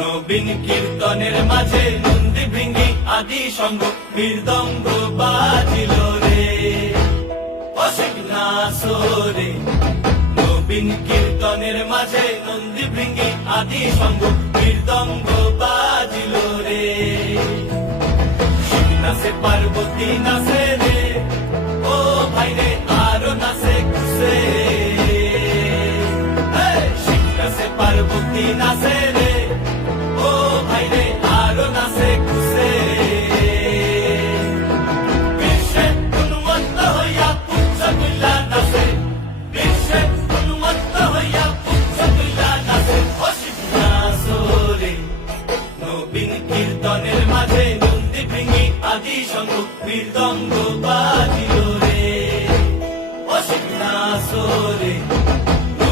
নবীন কীর্তনের মাঝে নন্দী ভৃঙ্গি আদি সঙ্গ মৃদঙ্গ বাজিল রে অসিক নাসরে। নবীন কীর্তনের মাঝে নন্দী ভৃঙ্গি আদি সঙ্গ মৃদঙ্গ বাজিল রে। শিব নাচে পার্বতী নাচে রে, ও ভাই রে আরো নাচে খুশে।